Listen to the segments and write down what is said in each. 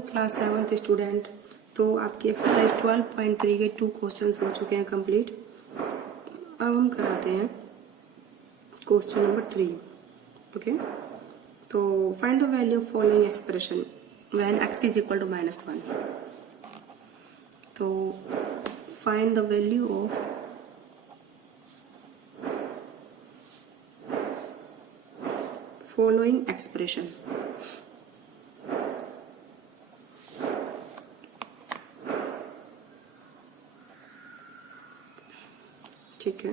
Class 7th student, तो आपकी exercise 12.3 के 2 क्वेश्चंस हो चुके हैं कंप्लीट। अब हम कराते हैं क्वेश्चन नंबर 3। ओके, तो find the value of following expression when x is equal to -1। तो find the value of following expression. ठीक है,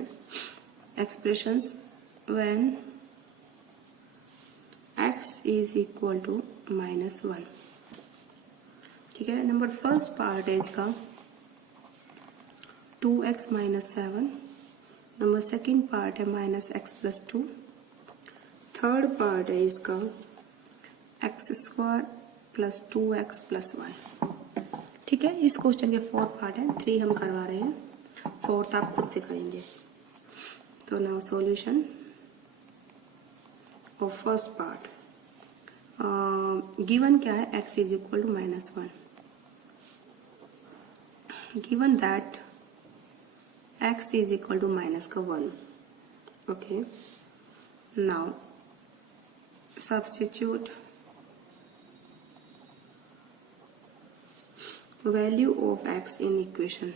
expressions when x is equal to -1। ठीक है, नंबर फर्स्ट पार्ट है इसका 2x - 7। नंबर सेकंड पार्ट है -x+2। Third part है इसका x² + 2x + 1। ठीक है, इस क्वेश्चन के 4 पार्ट हैं, 3 हम करवा रहे हैं, 4th आप खुद से करेंगे। तो now solution of first part. Given क्या है, x is equal to -1। Given that x is equal to -1। Okay, now substitute value of x in equation।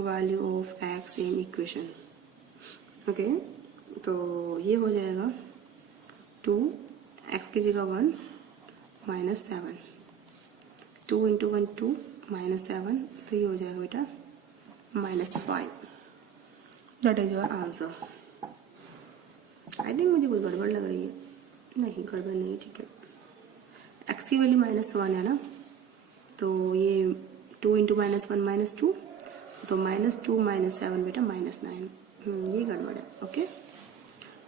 value of x in equation। Okay, तो ये हो जाएगा 2 x की जगह 1 -7। 2 × 1 2 -7, तो ये हो जाएगा बेटा -5। That is your answer. I think मुझे कुछ गड़बड़ लग रही है। नहीं, गड़बड़ नहीं, ठीक है। x की वैल्यू -1 है ना, तो ये 2 × -1 -2, तो -2 - 7 बेटा -9। ये गड़बड़ है। Okay,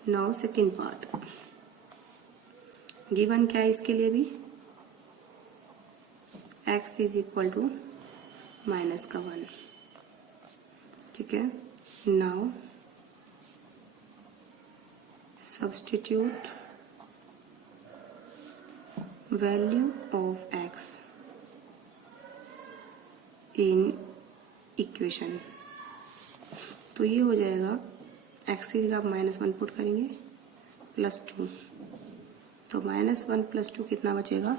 now second part. Given क्या है इसके लिए भी, x इज इक्वल टू -1। ठीक है, now substitute value of x in equation. तो ये हो जाएगा x की जगह आप -1 पुट करेंगे +2, तो -1 + 2 कितना बचेगा,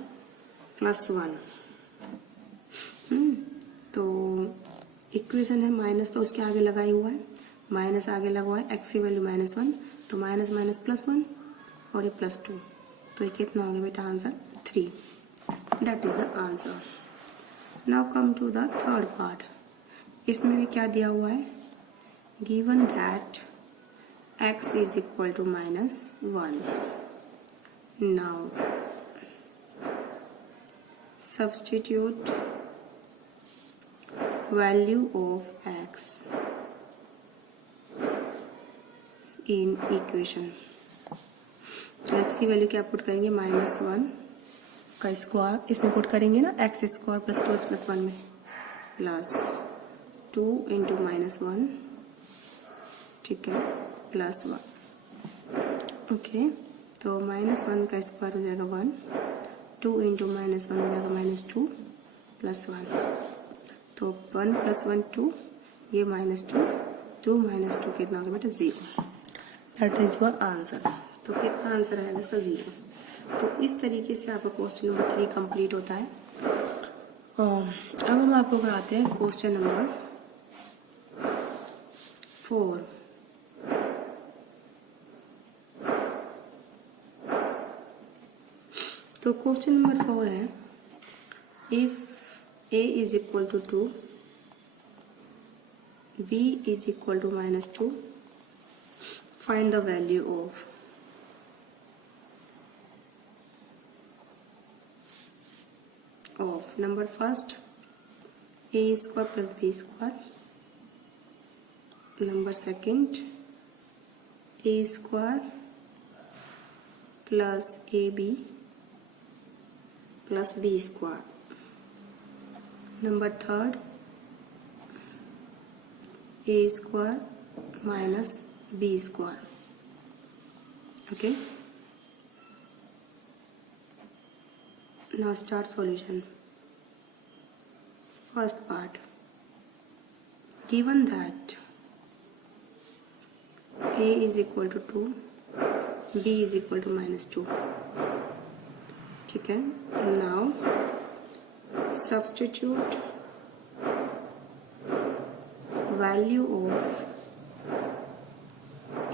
+1। तो इक्वेशन है माइनस, तो उसके आगे लगा ही हुआ है, माइनस आगे लगा हुआ है, x की वैल्यू -1, तो माइनस माइनस +1 और ये +2, तो ये कितना हो गया बेटा answer 3। That is the answer. Now come to the third part. इसमें भी क्या दिया हुआ है, given that x is equal to -1। Now substitute value of x in equation. तो x की वैल्यू क्या पुट करेंगे, -1 का स्क्वायर इसमें पुट करेंगे ना, x² + 2x + 1 में, प्लस 2 × -1, ठीक है, +1। ओके, तो -1 का स्क्वायर हो जाएगा 1, 2 × -1 हो जाएगा -2 + 1, तो 1 + 1 2, ये -2, 2 - 2 कितना होगा बेटा 0। That is your answer. तो कितना आंसर है इसका 0। तो इस तरीके से आपका क्वेश्चन नंबर 3 कंप्लीट होता है। अब हम आपको कराते हैं क्वेश्चन नंबर 4। तो क्वेश्चन नंबर 4 है, if a is equal to 2, b is equal to -2, find the value of number first a² + b², number second a² + ab + b², number third a² - b²। Okay, Now start solution. First part. Given that a is equal to 2, b is equal to -2. ठीक है. Now substitute value of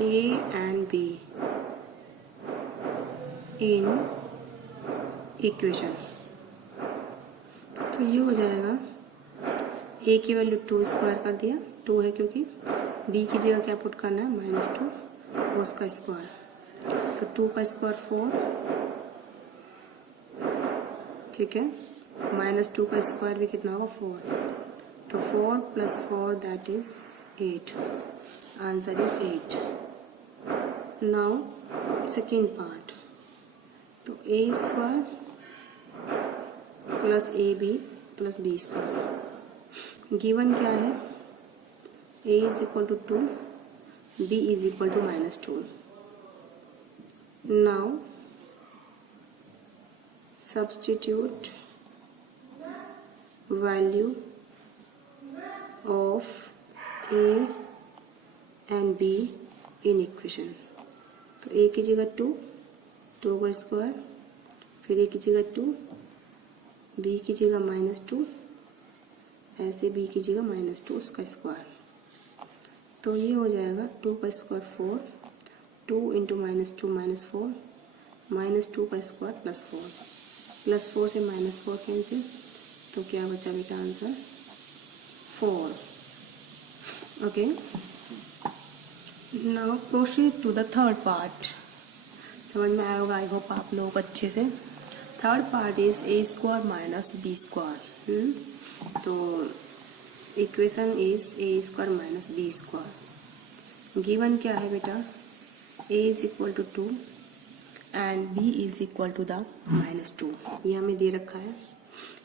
a and b in equation. तो ये हो जाएगा, a की value 2 square कर दिया, 2 है क्योंकि, b की जगह क्या पुट करना है, -2 उसका स्क्वायर, तो 2 का स्क्वायर 4, ठीक है, -2 का स्क्वायर भी कितना होगा 4, तो 4 + 4 that is 8. Answer is 8. Now second part. तो a square plus AB plus B square. Given क्या है, a is equal to 2, b is equal to -2. Now substitute value of a and b in equation. तो a की जगह 2 का square, फिर a की जगह 2, b की जगह -2, ऐसे b की जगह -2 उसका स्क्वायर. तो ये हो जाएगा 2 का स्क्वायर 4, 2 इंटू -2 -4, -2 का स्क्वायर +4 से -4 कैंसिल, तो क्या बचा बेटा answer 4. Okay. Now proceed to the third part. समझ में आया होगा आई होप आप लोग अच्छे से. Third part is a square minus b square. तो equation is a square minus b square. Given क्या है बेटा, a is equal to 2 and b is equal to the -2. ये हमें दे रखा है.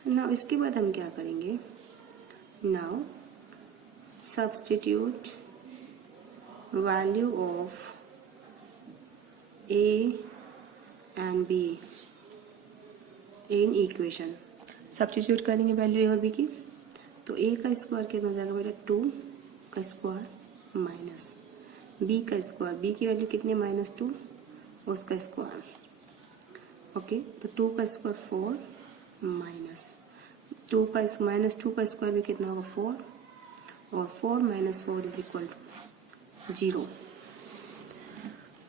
नाउ इसके बाद हम क्या करेंगे, now substitute value of a and b in equation. Substitute करेंगे वैल्यू a और b की. तो a का स्क्वायर कितना हो जाएगा बेटा, 2 का स्क्वायर माइनस b का स्क्वायर, b की वैल्यू कितनी -2 उसका स्क्वायर. ओके. तो 2 का स्क्वायर 4 माइनस 2 का स्क्वायर भी कितना होगा 4, और 4 - 4 इज इक्वल टू 0.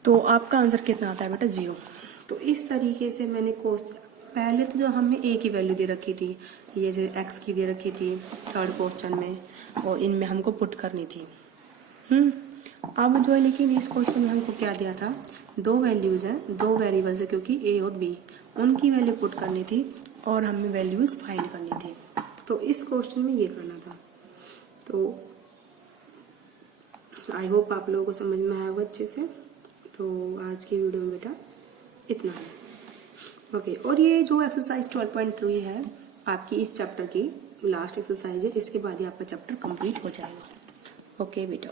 तो आपका आंसर कितना आता है बेटा 0. तो इस तरीके से मैंने पहले तो जो हमें a की वैल्यू दे रखी थी, ये जो x की दे रखी थी थर्ड क्वेश्चन में, और इनमें हमको पुट करनी थी. अब जो है, लेकिन इस क्वेश्चन में हमको क्या दिया था, 2 वैल्यूज हैं, 2 वेरिएबल्स है क्योंकि a और b, उनकी वैल्यू पुट करनी थी और हमें वैल्यूज फाइंड करनी थी. तो इस क्वेश्चन में ये करना था. तो आई होप आप लोगों को समझ में आया होगा अच्छे से. तो आज की वीडियो में बेटा इतना है. ओके. और ये जो एक्सरसाइज 12.3 है आपकी इस चैप्टर की लास्ट एक्सरसाइज है. इसके बाद ही आपका चैप्टर कंप्लीट हो जाएगा. ओके बेटा.